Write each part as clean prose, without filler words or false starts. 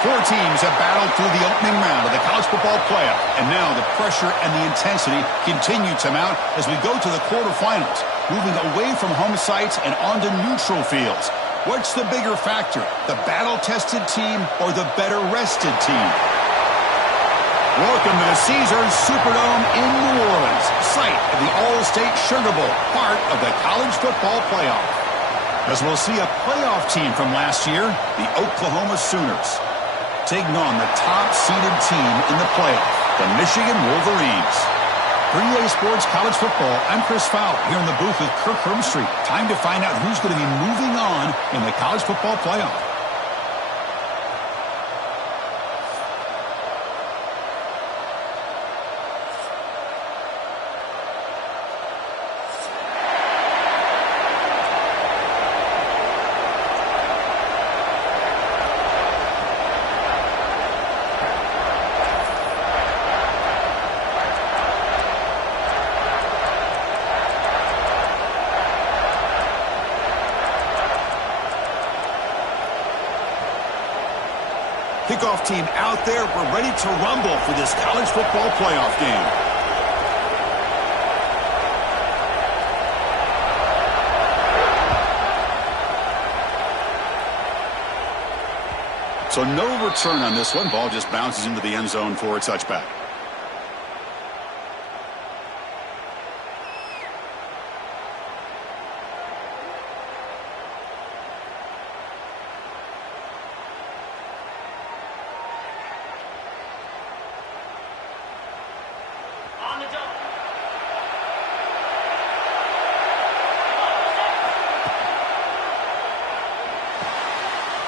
Four teams have battled through the opening round of the college football playoff, and now the pressure and the intensity continue to mount as we go to the quarterfinals, moving away from home sites and onto neutral fields. What's the bigger factor, the battle-tested team or the better-rested team? Welcome to the Caesars Superdome in New Orleans, site of the All-State Sugar Bowl, part of the college football playoff. As we'll see a playoff team from last year, the Oklahoma Sooners, taking on the top-seeded team in the playoff, the Michigan Wolverines. For EA Sports College Football, I'm Chris Fowler here in the booth with Kirk Herbstreit. Time to find out who's going to be moving on in the college football playoff. Kickoff team out there. We're ready to rumble for this college football playoff game. So no return on this one. Ball just bounces into the end zone for a touchback.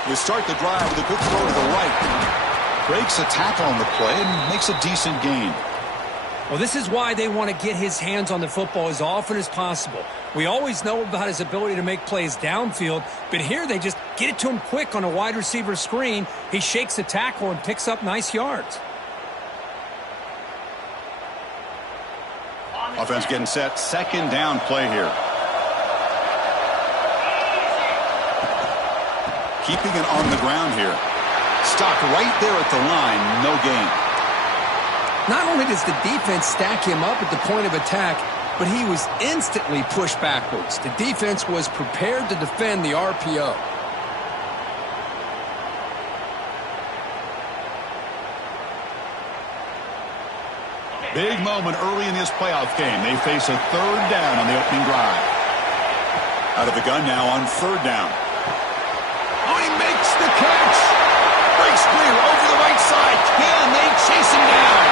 We start the drive with a quick throw to the right. Breaks a tackle on the play and makes a decent gain. Well, this is why they want to get his hands on the football as often as possible. We always know about his ability to make plays downfield, but here they just get it to him quick on a wide receiver screen. He shakes the tackle and picks up nice yards. Offense getting set. Second down play here. Keeping it on the ground here. Stopped right there at the line. No gain. Not only does the defense stack him up at the point of attack, but he was instantly pushed backwards. The defense was prepared to defend the RPO. Big moment early in this playoff game. They face a third down on the opening drive. Out of the gun now on third down. Oh, he makes the catch. Breaks clear over the right side. Can they chase him down?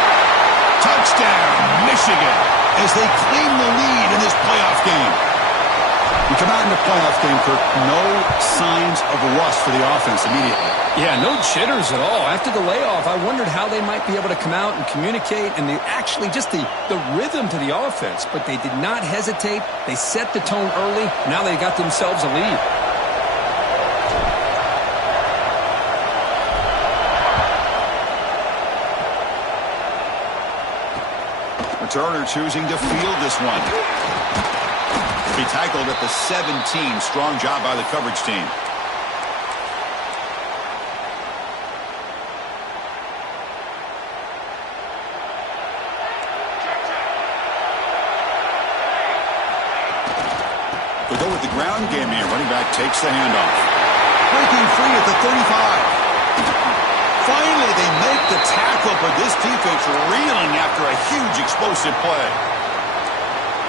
Touchdown, Michigan, as they claim the lead in this playoff game. We come out in the playoff game, Kirk. No signs of rust for the offense immediately. Yeah, no jitters at all. After the layoff, I wondered how they might be able to come out and communicate and just the rhythm to the offense. But they did not hesitate. They set the tone early. Now they got themselves a lead. Turner choosing to field this one. He tackled at the 17. Strong job by the coverage team. We go with the ground game here. Running back takes the handoff. Breaking free at the 35. Finally, they make the tackle, but this defense reeling after a huge explosive play.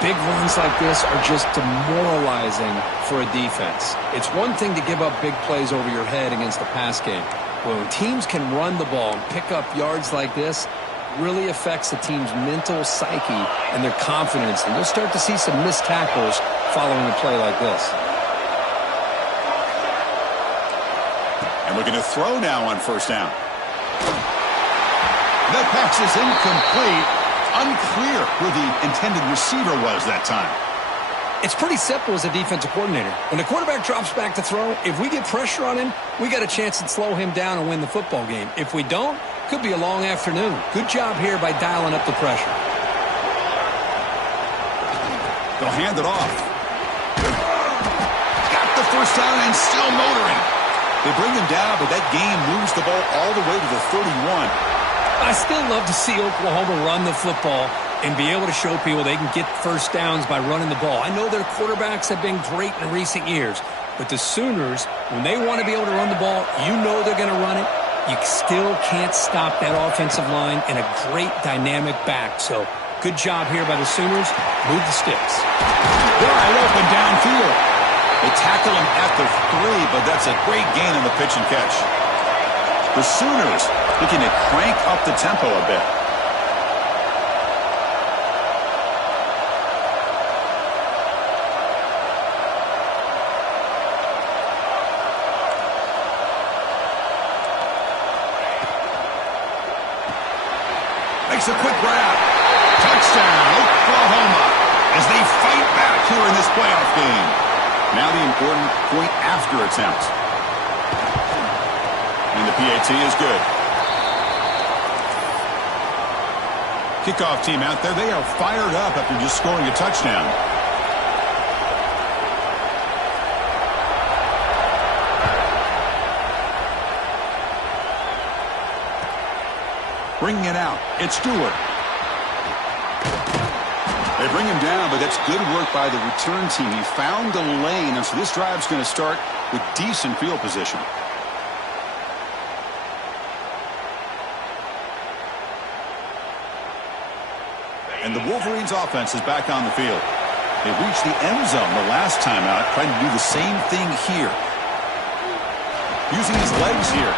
Big runs like this are just demoralizing for a defense. It's one thing to give up big plays over your head against the pass game. But when teams can run the ball and pick up yards like this, it really affects the team's mental psyche and their confidence. And you'll start to see some missed tackles following a play like this. And we're going to throw now on first down. That pass is incomplete. Unclear who the intended receiver was that time. It's pretty simple as a defensive coordinator. When the quarterback drops back to throw, if we get pressure on him, we got a chance to slow him down and win the football game. If we don't, could be a long afternoon. Good job here by dialing up the pressure. They'll hand it off. Got the first down and still motoring. They bring him down, but that game moves the ball all the way to the 31. I still love to see Oklahoma run the football and be able to show people they can get first downs by running the ball. I know their quarterbacks have been great in recent years, but the Sooners, when they want to be able to run the ball, you know they're going to run it. You still can't stop that offensive line and a great dynamic back. So good job here by the Sooners. Move the sticks. Wide open downfield. They tackle him at the 3, but that's a great gain on the pitch and catch. The Sooners looking to crank up the tempo a bit. Makes a quick grab. Touchdown, Oklahoma, as they fight back here in this playoff game. Now the important point after attempt. And the PAT is good. Kickoff team out there, they are fired up after just scoring a touchdown. Bringing it out, it's Stewart. They bring him down, but that's good work by the return team. He found the lane, and so this drive's going to start with decent field position. And the Wolverines offense is back on the field. They reached the end zone the last time out, trying to do the same thing here. Using his legs here.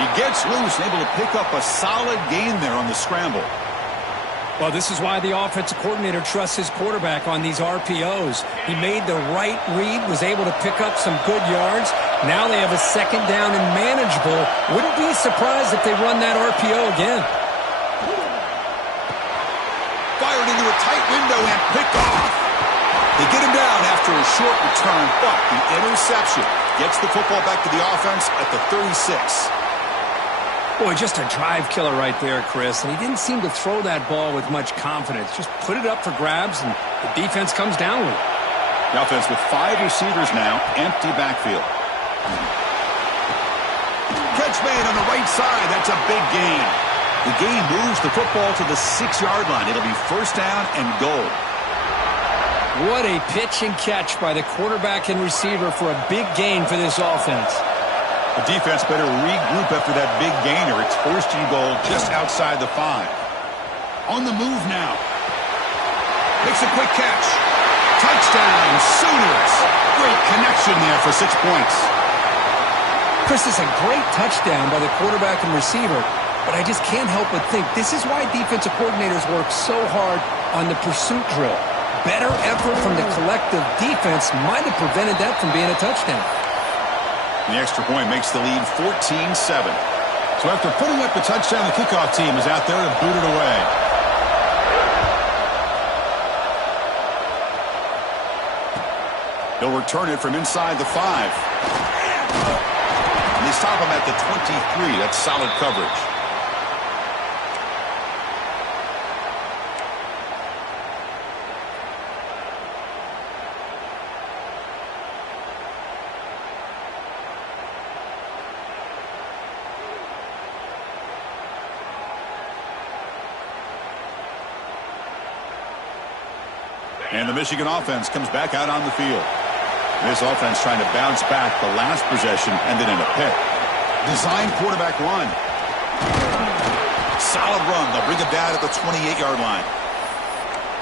He gets loose and able to pick up a solid gain there on the scramble. Well, this is why the offensive coordinator trusts his quarterback on these RPOs. He made the right read, was able to pick up some good yards. Now they have a second down and manageable. Wouldn't be surprised if they run that RPO again. Fired into a tight window and picked off. They get him down after a short return, but the interception gets the football back to the offense at the 36. Boy, just a drive killer right there, Chris. And he didn't seem to throw that ball with much confidence. Just put it up for grabs, and the defense comes down with it. The offense with 5 receivers now, empty backfield. Catch made on the right side. That's a big gain. The gain moves the football to the 6-yard line. It'll be first down and goal. What a pitch and catch by the quarterback and receiver for a big gain for this offense. The defense better regroup after that big gainer. It's first and goal just outside the 5. On the move now. Makes a quick catch. Touchdown, Sooners. Great connection there for 6 points. Chris, is a great touchdown by the quarterback and receiver, but I just can't help but think this is why defensive coordinators work so hard on the pursuit drill. Better effort from the collective defense might have prevented that from being a touchdown. The extra point makes the lead 14-7. So after putting up the touchdown, the kickoff team is out there to boot it away. They'll return it from inside the 5. And they stop him at the 23. That's solid coverage. And the Michigan offense comes back out on the field. This offense trying to bounce back. The last possession ended in a pick. Design quarterback run. Solid run. They'll bring it down at the 28-yard line.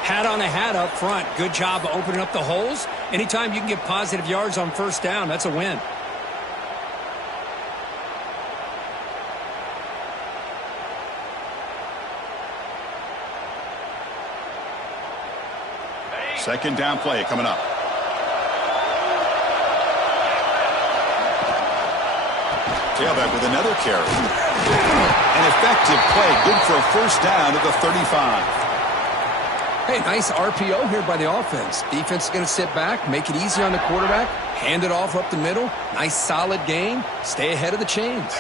Hat on a hat up front. Good job of opening up the holes. Anytime you can get positive yards on first down, that's a win. Second down play coming up. Tailback with another carry. An effective play. Good for a first down at the 35. Hey, nice RPO here by the offense. Defense is going to sit back, make it easy on the quarterback, hand it off up the middle. Nice solid gain. Stay ahead of the chains.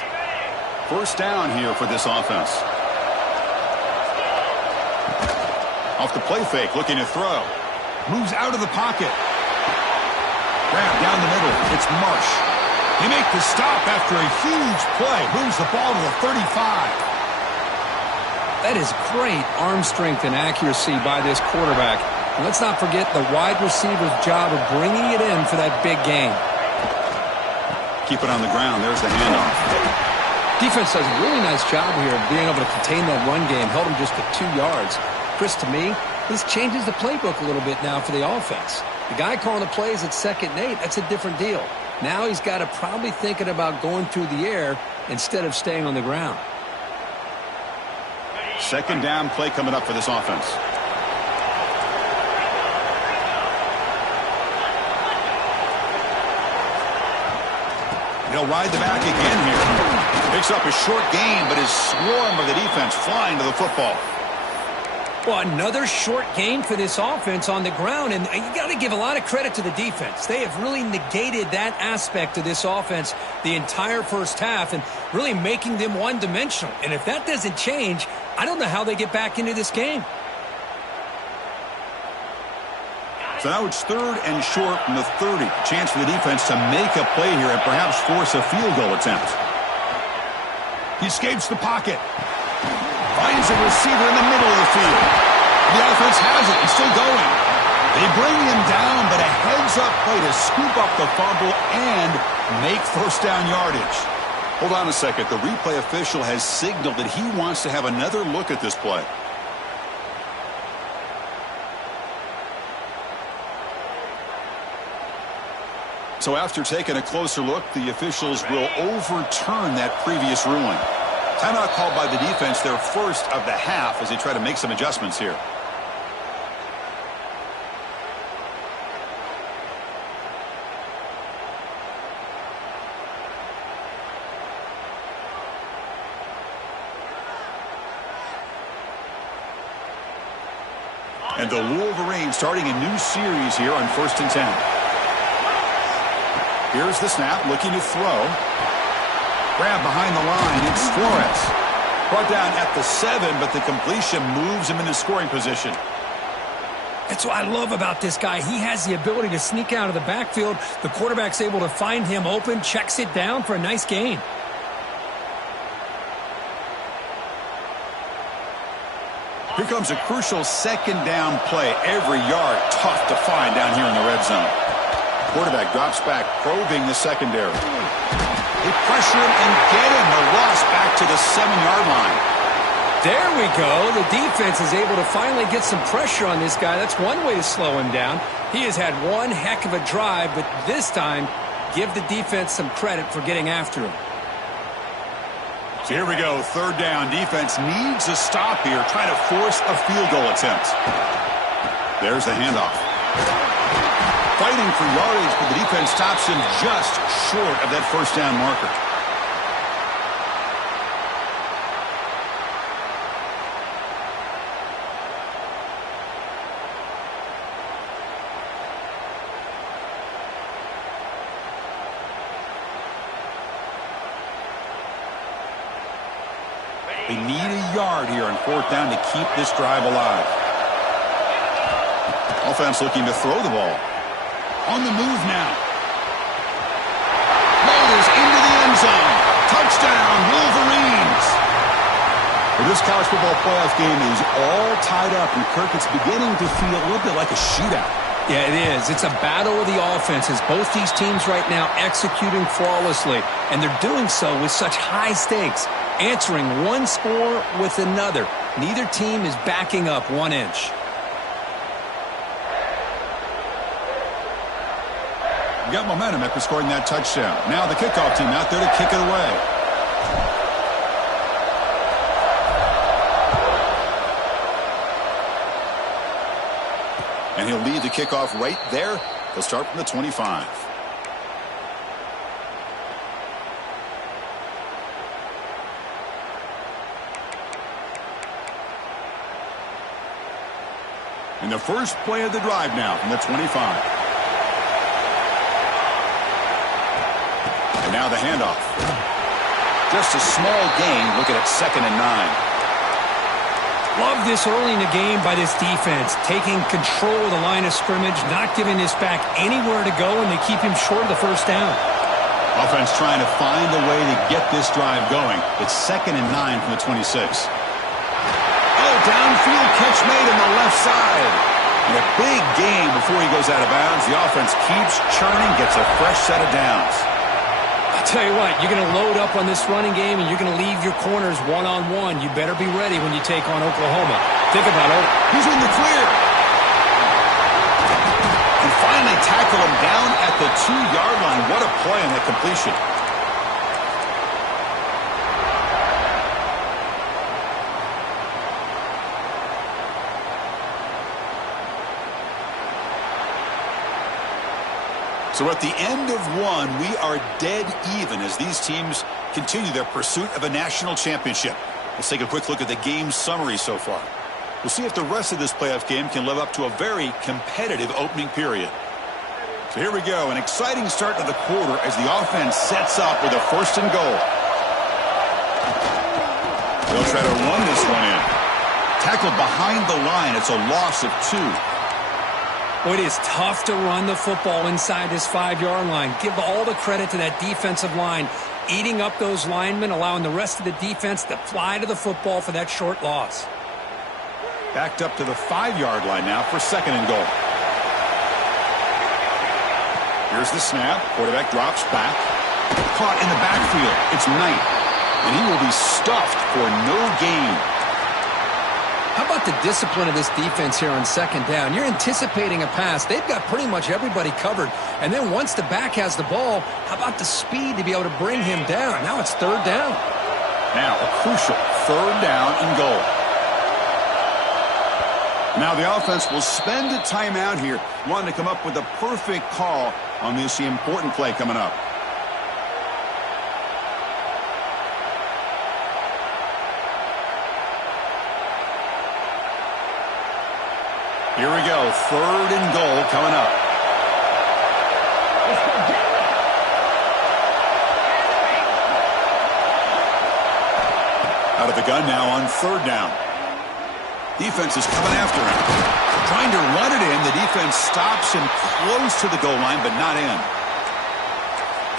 First down here for this offense. Off the play fake, looking to throw. Moves out of the pocket. Grab down the middle. It's Marsh. They make the stop after a huge play. Moves the ball to the 35. That is great arm strength and accuracy by this quarterback. And let's not forget the wide receiver's job of bringing it in for that big gain. Keep it on the ground. There's the handoff. Defense does a really nice job here of being able to contain that run game. Held him just at 2 yards. Chris, to me, this changes the playbook a little bit now for the offense. The guy calling the plays at 2nd and 8, that's a different deal. Now he's got to probably thinking about going through the air instead of staying on the ground. 2nd down play coming up for this offense. He'll ride the back again here. Picks up a short gain, but his swarm of the defense flying to the football. Well, another short gain for this offense on the ground, and you got to give a lot of credit to the defense. They have really negated that aspect of this offense the entire first half and really making them one-dimensional. And if that doesn't change, I don't know how they get back into this game. So now it's 3rd and short from the 30. Chance for the defense to make a play here and perhaps force a field goal attempt. He escapes the pocket. Finds a receiver in the middle of the field. The offense has it. He's still going. They bring him down, but a heads-up play to scoop up the fumble and make 1st down yardage. Hold on a second. The replay official has signaled that he wants to have another look at this play. So after taking a closer look, the officials will overturn that previous ruling. Timeout called by the defense, their first of the half, as they try to make some adjustments here. And the Wolverines starting a new series here on 1st and 10. Here's the snap, looking to throw. Grab behind the line, it's Flores. Brought down at the 7, but the completion moves him into scoring position. That's what I love about this guy. He has the ability to sneak out of the backfield. The quarterback's able to find him open, checks it down for a nice gain. Here comes a crucial 2nd down play. Every yard tough to find down here in the red zone. Quarterback drops back, probing the secondary. They pressure him and get him. The loss back to the 7-yard line. There we go. The defense is able to finally get some pressure on this guy. That's one way to slow him down. He has had one heck of a drive, but this time, give the defense some credit for getting after him. So here we go. 3rd down. Defense needs a stop here, trying to force a field goal attempt. There's the handoff. Fighting for yardage, but the defense stops him just short of that 1st down marker. They need a yard here on 4th down to keep this drive alive. Offense looking to throw the ball. On the move now. Motors into the end zone. Touchdown, Wolverines. Well, this college football playoff game is all tied up, and Kirk, it's beginning to feel a little bit like a shootout. Yeah, it is. It's a battle of the offenses. Both these teams right now executing flawlessly, and they're doing so with such high stakes, answering one score with another. Neither team is backing up 1 inch. Got momentum after scoring that touchdown. Now the kickoff team out there to kick it away. And he'll lead the kickoff right there. He'll start from the 25. And the first play of the drive now from the 25. And now the handoff. Just a small gain, looking at 2nd and 9. Love this early in the game by this defense, taking control of the line of scrimmage, not giving this back anywhere to go, and they keep him short of the 1st down. Offense trying to find a way to get this drive going. It's 2nd and 9 from the 26. Oh, downfield catch made on the left side. And a big gain before he goes out of bounds. The offense keeps churning, gets a fresh set of downs. I'll tell you what, you're going to load up on this running game, and you're going to leave your corners one-on-one. You better be ready when you take on Oklahoma. Think about it. He's in the clear. And finally tackle him down at the 2-yard line. What a play on that completion. So at the end of one, we are dead even as these teams continue their pursuit of a national championship. Let's take a quick look at the game summary so far. We'll see if the rest of this playoff game can live up to a very competitive opening period. So here we go, an exciting start to the quarter as the offense sets up with a 1st and goal. They'll try to run this one in. Tackled behind the line, it's a loss of 2. Well, it is tough to run the football inside this 5-yard line. Give all the credit to that defensive line, eating up those linemen, allowing the rest of the defense to fly to the football for that short loss. Backed up to the 5-yard line now for 2nd and goal. Here's the snap. Quarterback drops back. Caught in the backfield. It's Knight. And he will be stuffed for no gain. How about the discipline of this defense here on 2nd down? You're anticipating a pass. They've got pretty much everybody covered. And then once the back has the ball, how about the speed to be able to bring him down? Now it's 3rd down. Now a crucial 3rd down and goal. Now the offense will spend a timeout here, wanting to come up with the perfect call on this important play coming up. Here we go, 3rd and goal coming up. Out of the gun now on 3rd down. Defense is coming after him. Trying to run it in. The defense stops him close to the goal line, but not in.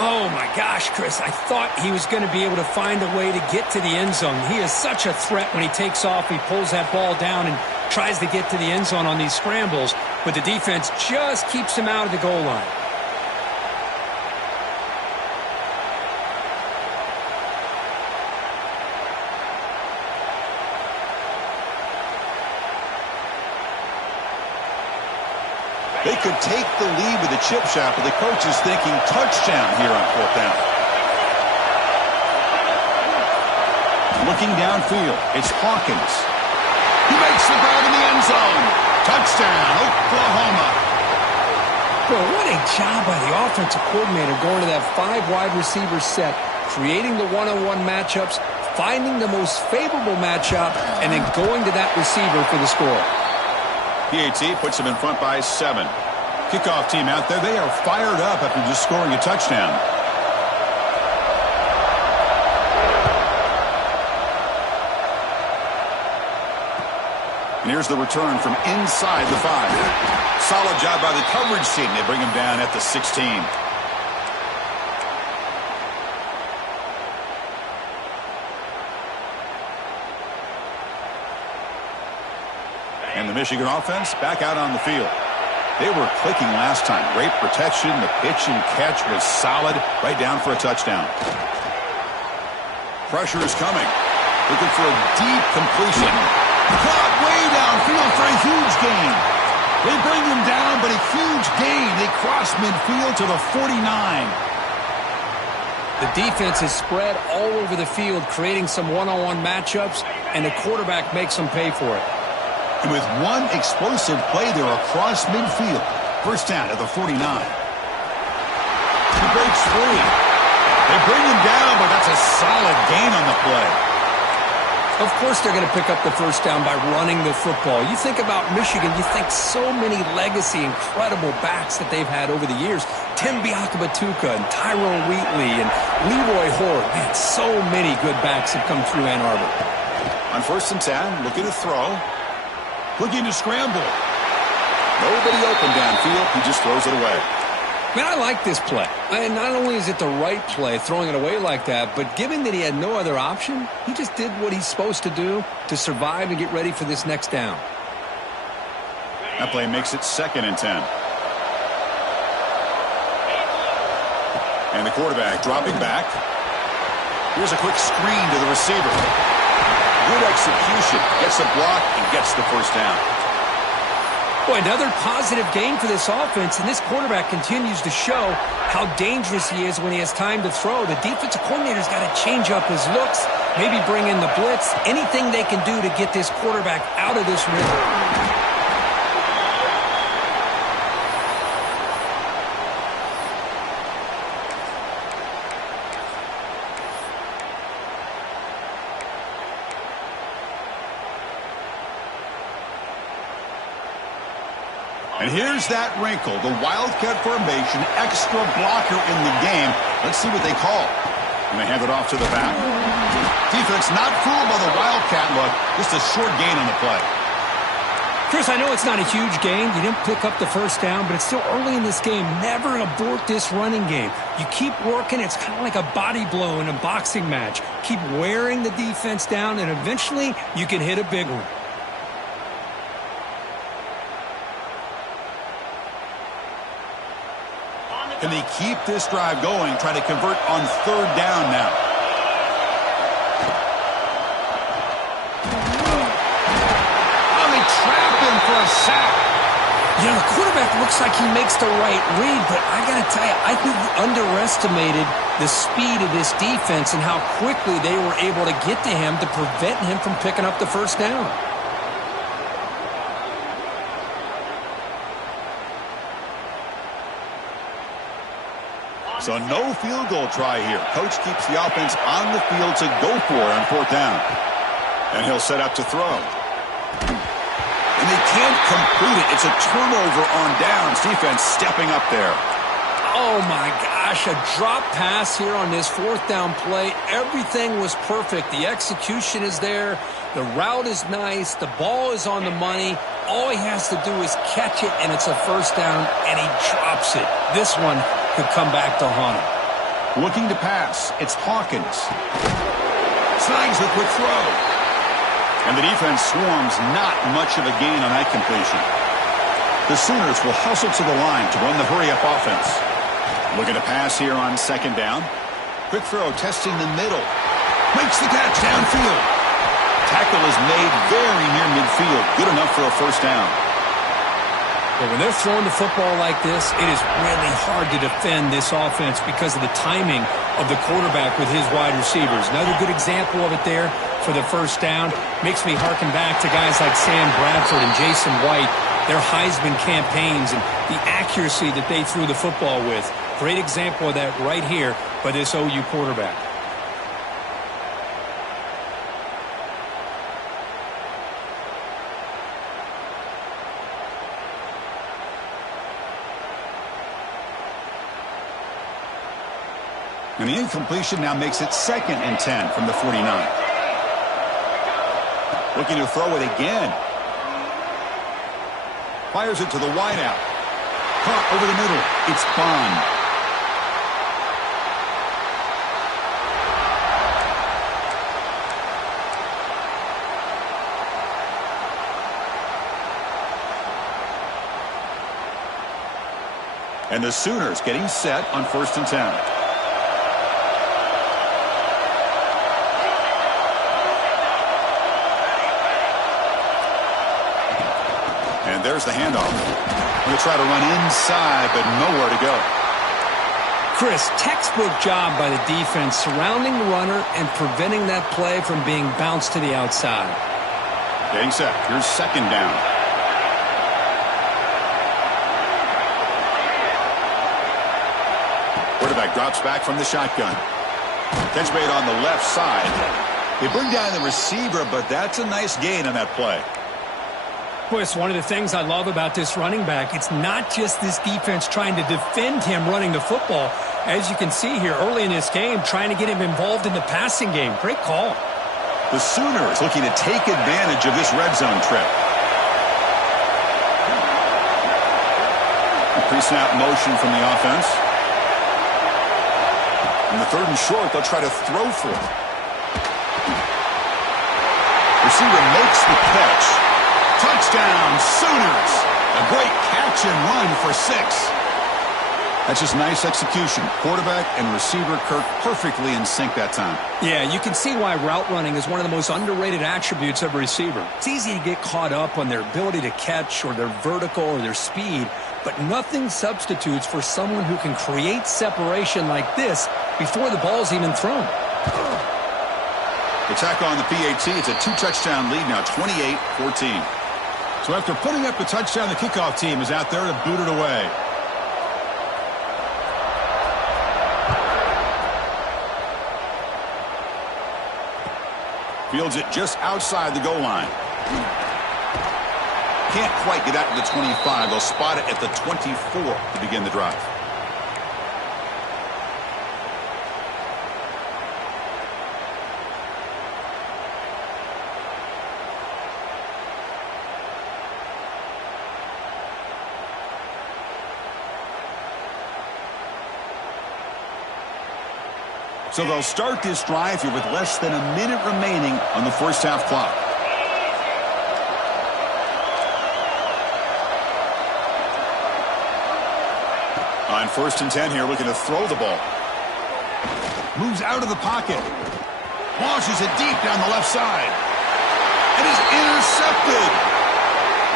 Oh, my gosh, Chris. I thought he was going to be able to find a way to get to the end zone. He is such a threat when he takes off. He pulls that ball down and tries to get to the end zone on these scrambles, but the defense just keeps him out of the goal line. They could take the lead with a chip shot, but the coach is thinking touchdown here on 4th down. Looking downfield, it's Hawkins. He makes the grab in the end zone. Touchdown, Oklahoma. Well, what a job by the offensive coordinator going to that 5 wide receiver set, creating the one-on-one matchups, finding the most favorable matchup, and then going to that receiver for the score. PAT puts them in front by 7. Kickoff team out there. They are fired up after just scoring a touchdown. And here's the return from inside the 5. Solid job by the coverage team. They bring him down at the 16. And the Michigan offense back out on the field. They were clicking last time. Great protection. The pitch and catch was solid. Right down for a touchdown. Pressure is coming. Looking for a deep completion. Caught way downfield for a huge gain. They bring him down, but a huge gain. They cross midfield to the 49. The defense is spread all over the field, creating some one-on-one matchups, and the quarterback makes them pay for it. And with one explosive play, they're across midfield. 1st down at the 49. He breaks free. They bring him down, but that's a solid gain on the play. Of course they're going to pick up the 1st down by running the football. You think about Michigan, you think so many legacy, incredible backs that they've had over the years. Tim Biakabatuka and Tyrone Wheatley and Leroy Hoare. Man, so many good backs have come through Ann Arbor. On 1st and 10, looking to throw. Looking to scramble. Nobody open downfield. He just throws it away. Man, I like this play. And not only is it the right play, throwing it away like that, but given that he had no other option, he just did what he's supposed to do to survive and get ready for this next down. That play makes it 2nd and 10. And the quarterback dropping back. Here's a quick screen to the receiver. Good execution. Gets a block and gets the first down. Boy, another positive game for this offense, and this quarterback continues to show how dangerous he is when he has time to throw. The defensive coordinator's got to change up his looks, maybe bring in the blitz, anything they can do to get this quarterback out of this rhythm. And here's that wrinkle, the Wildcat formation, extra blocker in the game. Let's see what they call. And they hand it off to the back. Defense not fooled by the Wildcat look. Just a short gain on the play. Chris, I know it's not a huge gain. You didn't pick up the first down, but it's still early in this game. Never abort this running game. You keep working. It's kind of like a body blow in a boxing match. Keep wearing the defense down, and eventually you can hit a big one. Can they keep this drive going, try to convert on 3rd down now? Oh, they trap him for a sack. You know, the quarterback looks like he makes the right read, but I got to tell you, I think he underestimated the speed of this defense and how quickly they were able to get to him to prevent him from picking up the first down. So no field goal try here. Coach keeps the offense on the field to go for it on 4th down. And he'll set up to throw. And they can't complete it. It's a turnover on downs. Defense stepping up there. Oh, my gosh, a drop pass here on this 4th down play. Everything was perfect. The execution is there. The route is nice. The ball is on the money. All he has to do is catch it, and it's a first down, and he drops it. This one could come back to haunt him. Looking to pass. It's Hawkins. Snags the quick throw. And the defense swarms, not much of a gain on that completion. The Sooners will hustle to the line to run the hurry-up offense. Looking to pass here on 2nd down. Quick throw, testing the middle. Makes the catch downfield. Tackle is made very near midfield. Good enough for a first down. But when they're throwing the football like this, it is really hard to defend this offense because of the timing of the quarterback with his wide receivers. Another good example of it there for the first down. Makes me harken back to guys like Sam Bradford and Jason White, their Heisman campaigns and the accuracy that they threw the football with. Great example of that right here by this OU quarterback. And the incompletion now makes it 2nd and 10 from the 49. Looking to throw it again. Fires it to the wideout. Caught over the middle. It's Bond. And the Sooners getting set on 1st and 10. And there's the handoff. Going to try to run inside, but nowhere to go. Chris, textbook job by the defense surrounding the runner and preventing that play from being bounced to the outside. Getting set. Here's 2nd down. Quarterback drops back from the shotgun. Catch made on the left side. They bring down the receiver, but that's a nice gain on that play. Boy, it's one of the things I love about this running back. It's not just this defense trying to defend him running the football. As you can see here early in this game, trying to get him involved in the passing game. Great call. The Sooners looking to take advantage of this red zone trip. Pre-snap motion from the offense. In the 3rd and short, they'll try to throw for it. Receiver makes the catch. Touchdown, Sooners. A great catch and run for 6. That's just nice execution. Quarterback and receiver Kirk perfectly in sync that time. Yeah, you can see why route running is one of the most underrated attributes of a receiver. It's easy to get caught up on their ability to catch or their vertical or their speed, but nothing substitutes for someone who can create separation like this before the ball's even thrown. The tackle on the PAT, it's a 2-touchdown lead now, 28-14. So after putting up the touchdown, the kickoff team is out there to boot it away. Fields it just outside the goal line. Can't quite get out to the 25. They'll spot it at the 24 to begin the drive. So they'll start this drive here with less than a minute remaining on the first half clock. On 1st and 10 here, looking to throw the ball. Moves out of the pocket. Launches it deep down the left side. It is intercepted.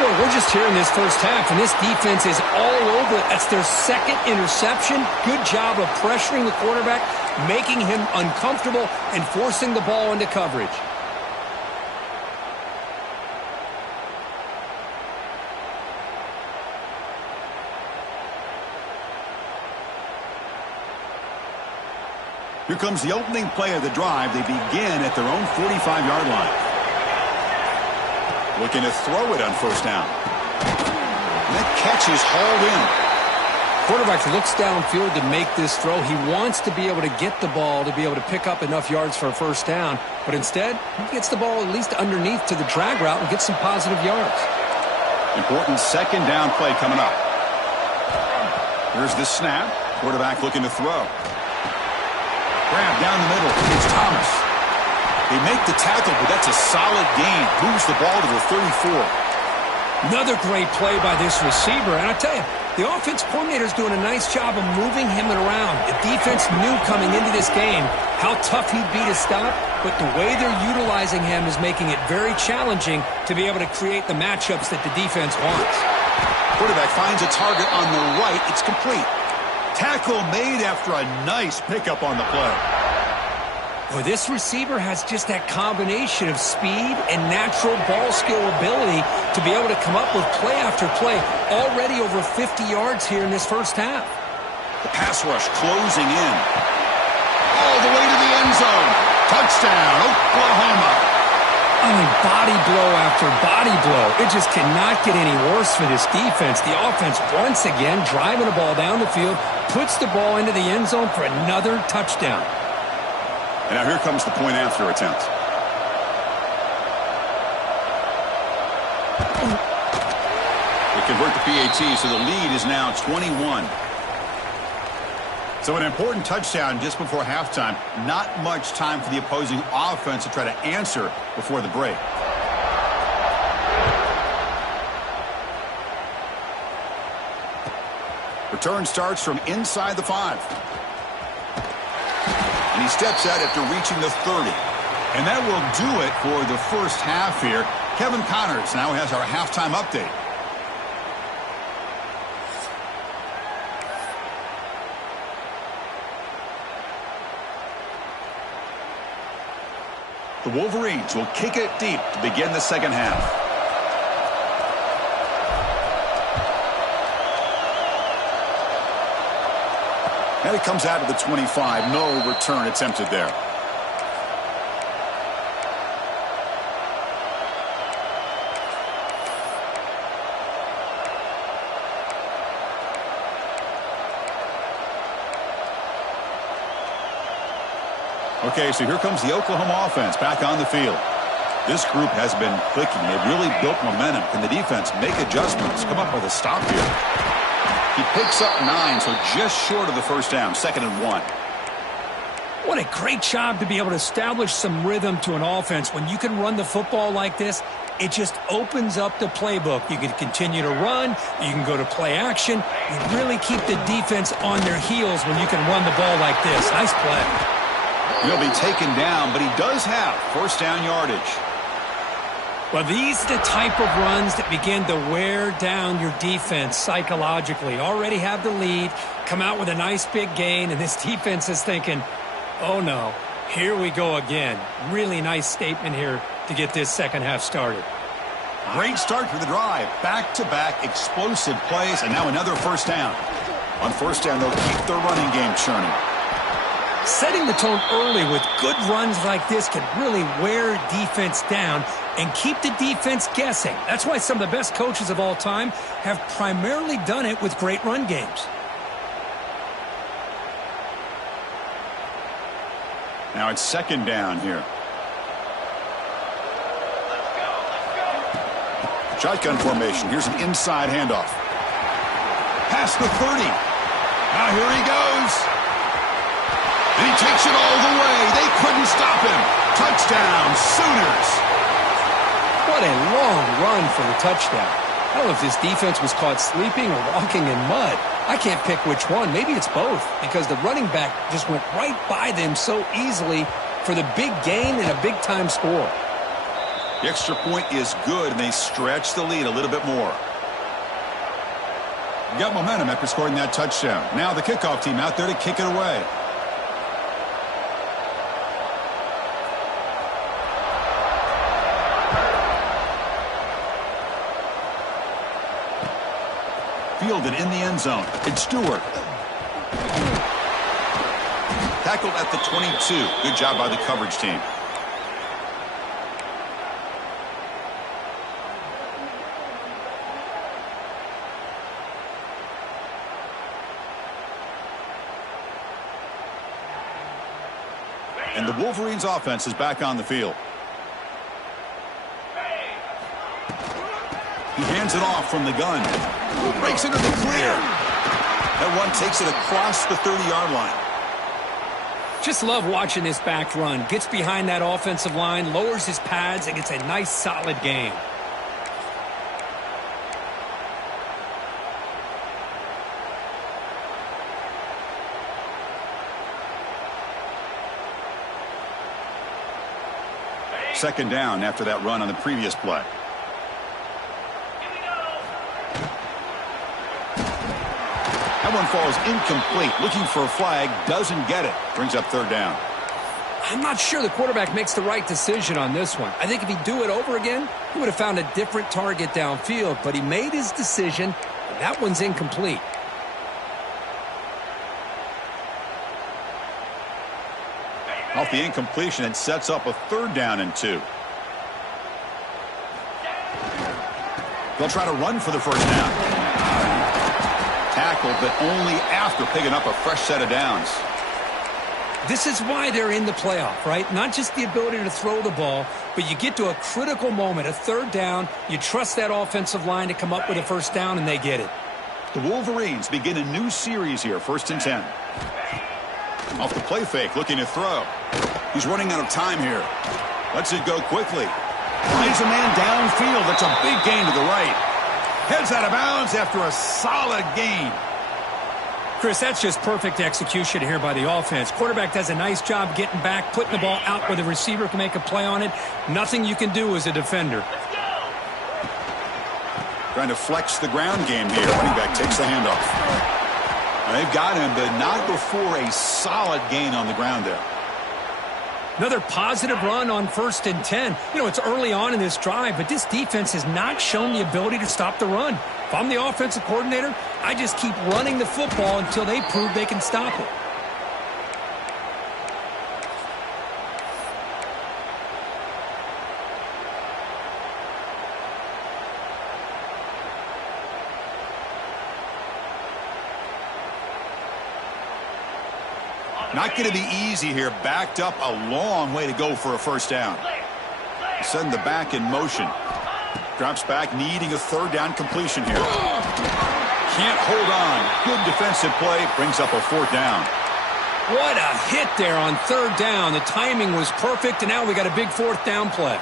Well, we're just here in this first half, and this defense is all over it. That's their 2nd interception. Good job of pressuring the quarterback, making him uncomfortable, and forcing the ball into coverage. Here comes the opening play of the drive. They begin at their own 45-yard line. Looking to throw it on 1st down. And that catch is hauled in. Quarterback looks downfield to make this throw. He wants to be able to get the ball to be able to pick up enough yards for a 1st down. But instead, he gets the ball at least underneath to the drag route and gets some positive yards. Important 2nd down play coming up. Here's the snap. Quarterback looking to throw. Grab down the middle. It's Thomas. They make the tackle, but that's a solid gain. Moves the ball to the 34. Another great play by this receiver. And I tell you, the offense coordinator's doing a nice job of moving him around. The defense knew coming into this game how tough he'd be to stop, but the way they're utilizing him is making it very challenging to be able to create the matchups that the defense wants. Quarterback finds a target on the right. It's complete. Tackle made after a nice pickup on the play. Well, this receiver has just that combination of speed and natural ball skill ability to be able to come up with play after play. Already over 50 yards here in this first half. The pass rush closing in. All the way to the end zone. Touchdown, Oklahoma. I mean, body blow after body blow. It just cannot get any worse for this defense. The offense, once again, driving the ball down the field, puts the ball into the end zone for another touchdown. And now here comes the point after attempt. They convert the PAT, so the lead is now 21. So an important touchdown just before halftime. Not much time for the opposing offense to try to answer before the break. Return starts from inside the 5. And he steps out after reaching the 30. And that will do it for the first half here. Kevin Connors now has our halftime update. The Wolverines will kick it deep to begin the second half. And it comes out to the 25. No return attempted there. Okay, so here comes the Oklahoma offense back on the field. This group has been clicking. They've really built momentum. Can the defense make adjustments? Come up with a stop here. He picks up 9, so just short of the first down, 2nd and 1. What a great job to be able to establish some rhythm to an offense. When you can run the football like this, it just opens up the playbook. You can continue to run. You can go to play action. You really keep the defense on their heels when you can run the ball like this. Nice play. He'll be taken down, but he does have first down yardage. Well, these are the type of runs that begin to wear down your defense psychologically. Already have the lead, come out with a nice big gain, and this defense is thinking, oh no, here we go again. Really nice statement here to get this second half started. Great start to the drive. Back-to-back explosive plays, and now another first down. On first down, they'll keep their running game churning. Setting the tone early with good runs like this can really wear defense down and keep the defense guessing. That's why some of the best coaches of all time have primarily done it with great run games. Now it's 2nd down here. Shotgun formation. Here's an inside handoff. Past the 30. Now here he goes. And he takes it all the way. They couldn't stop him. Touchdown, Sooners. What a long run for the touchdown. I don't know if this defense was caught sleeping or walking in mud. I can't pick which one. Maybe it's both, because the running back just went right by them so easily for the big gain and a big-time score. The extra point is good, and they stretch the lead a little bit more. Got momentum after scoring that touchdown. Now the kickoff team out there to kick it away. Fielded in the end zone. It's Stewart. Tackled at the 22. Good job by the coverage team. And the Wolverines offense is back on the field. He hands it off from the gun. Breaks into the clear. That one takes it across the 30-yard line. Just love watching this back run. Gets behind that offensive line, lowers his pads, and gets a nice solid gain. Second down after that run on the previous play. That one falls incomplete. Looking for a flag. Doesn't get it. Brings up 3rd down. I'm not sure the quarterback makes the right decision on this one. I think if he'd do it over again, he would have found a different target downfield. But he made his decision, and that one's incomplete. Off the incompletion, it sets up a 3rd down and 2. They'll try to run for the first down. Tackled, but only after picking up a fresh set of downs. This is why they're in the playoff, right? Not just the ability to throw the ball, but you get to a critical moment, a 3rd down. You trust that offensive line to come up with a first down, and they get it. The Wolverines begin a new series here, 1st and 10. Off the play fake, looking to throw. He's running out of time here. Lets it go quickly. Finds a man downfield. That's a big gain to the right. Heads out of bounds after a solid gain. Chris, that's just perfect execution here by the offense. Quarterback does a nice job getting back, putting the ball out where the receiver can make a play on it. Nothing you can do as a defender. Trying to flex the ground game here. Running back takes the handoff. They've got him, but not before a solid gain on the ground there. Another positive run on 1st and 10. You know, it's early on in this drive, but this defense has not shown the ability to stop the run. If I'm the offensive coordinator, I just keep running the football until they prove they can stop it. Not going to be easy here. Backed up a long way to go for a first down. Send the back in motion. Drops back, needing a 3rd down completion here. Can't hold on. Good defensive play. Brings up a 4th down. What a hit there on 3rd down. The timing was perfect, and now we got a big 4th down play.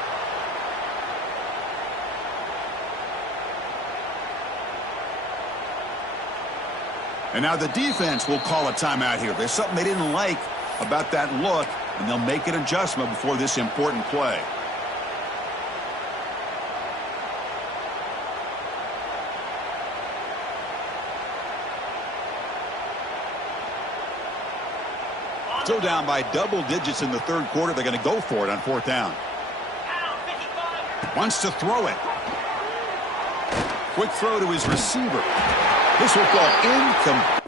And now the defense will call a timeout here. There's something they didn't like about that look, and they'll make an adjustment before this important play. Still down by double digits in the 3rd quarter. They're going to go for it on 4th down. Wants to throw it. Quick throw to his receiver. This will fall incomplete.